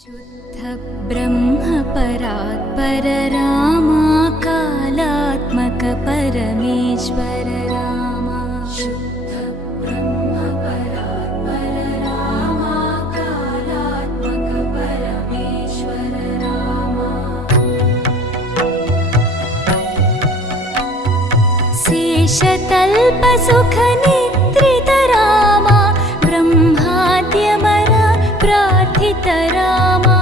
शुद्ध ब्रह्म परात्पर रामा कालात्मक परमेश्वर रामा शुद्ध ब्रह्म परात्पर रामा कालात्मक परमेश्वर रामा शेषतल्प सुख निद्रित रामा ब्रह्माद्यमर प्रार्थित रामा